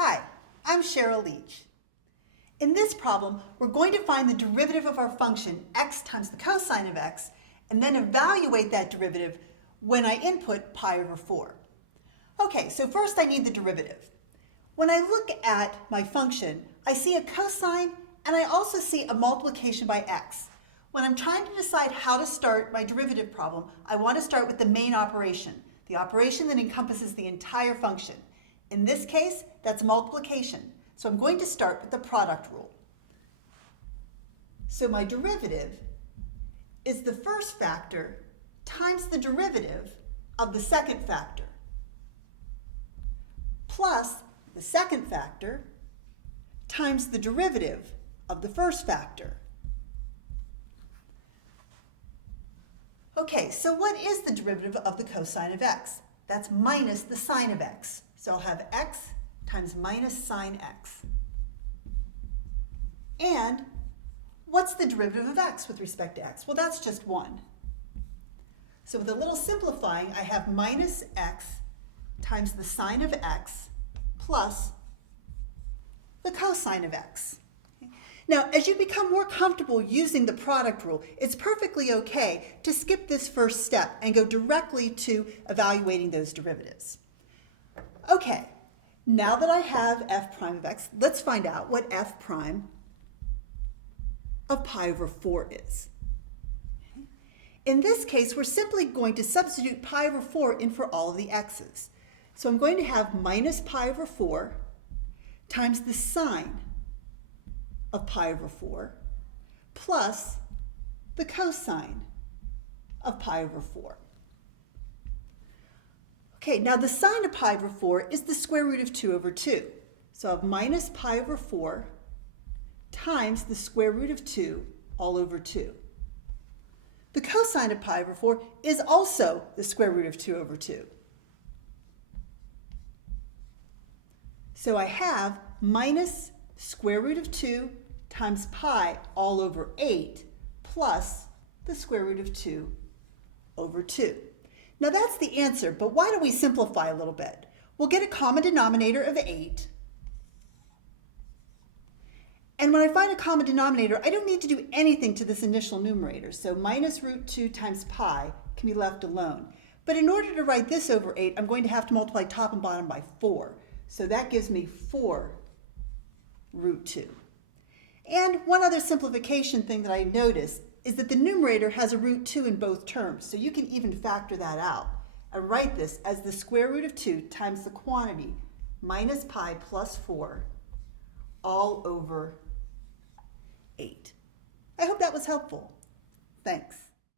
Hi, I'm Cheryl Leach. In this problem, we're going to find the derivative of our function x times the cosine of x and then evaluate that derivative when I input pi over 4. Okay, so first I need the derivative. When I look at my function, I see a cosine and I also see a multiplication by x. When I'm trying to decide how to start my derivative problem, I want to start with the main operation, the operation that encompasses the entire function. In this case, that's multiplication. So I'm going to start with the product rule. So my derivative is the first factor times the derivative of the second factor plus the second factor times the derivative of the first factor. Okay, so what is the derivative of the cosine of x? That's minus the sine of x. So I'll have x times minus sine x. And what's the derivative of x with respect to x? Well, that's just 1. So with a little simplifying, I have minus x times the sine of x plus the cosine of x. Now, as you become more comfortable using the product rule, it's perfectly okay to skip this first step and go directly to evaluating those derivatives. Okay, now that I have f prime of x, let's find out what f prime of pi over 4 is. In this case, we're simply going to substitute pi over 4 in for all of the x's. So I'm going to have minus pi over 4 times the sine of pi over 4 plus the cosine of pi over 4. Okay, now the sine of pi over 4 is the square root of 2 over 2. So I have minus pi over 4 times the square root of 2 all over 2. The cosine of pi over 4 is also the square root of 2 over 2. So I have minus square root of 2 times pi all over 8 plus the square root of 2 over 2. Now that's the answer, but why don't we simplify a little bit? We'll get a common denominator of 8. And when I find a common denominator, I don't need to do anything to this initial numerator. So minus root 2 times pi can be left alone. But in order to write this over 8, I'm going to have to multiply top and bottom by 4. So that gives me 4 root 2. And one other simplification thing that I noticed is that the numerator has a root 2 in both terms, so you can even factor that out and write this as the square root of 2 times the quantity minus pi plus 4 all over 8. I hope that was helpful. Thanks.